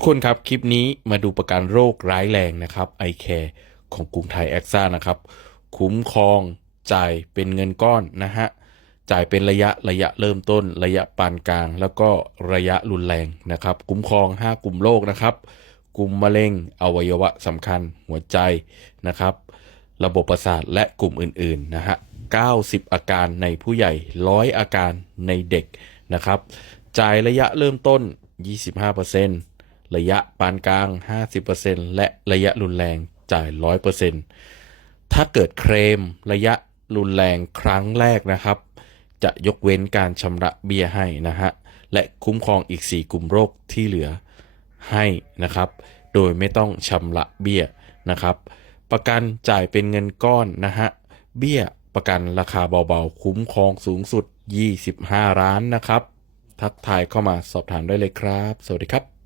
ทุกคนครับ คลิปนี้มาดูประกันโรคร้ายแรงนะครับไอแคร์ของกรุงไทยแอคซ่านะครับ คุ้มครองจ่ายเป็นเงินก้อนนะฮะ จ่ายเป็นระยะระยะเริ่มต้น ระยะปานกลาง แล้วก็ระยะรุนแรงนะครับ คุ้มครอง 5 กลุ่มโรคนะครับ กลุ่มมะเร็งอวัยวะสำคัญหัวใจนะครับ ระบบประสาทและกลุ่มอื่นๆนะฮะ 90 อาการในผู้ใหญ่ 100 อาการในเด็กนะครับ จ่ายระยะเริ่มต้น 25% ระยะปานกลาง 50%และระยะรุนแรงจ่าย 100%ถ้าเกิดเคลมระยะรุนแรงครั้งแรกนะครับ จะยกเว้นการชำระเบี้ยให้นะฮะ และคุ้มครองอีก 4 กลุ่มโรคที่เหลือให้นะครับ โดยไม่ต้องชำระเบี้ยนะครับ ประกันจ่ายเป็นเงินก้อนนะฮะ เบี้ยประกันราคาเบาๆ คุ้มครองสูงสุด 25 ล้านนะครับ ทักทายเข้ามาสอบถามได้เลยครับ สวัสดีครับ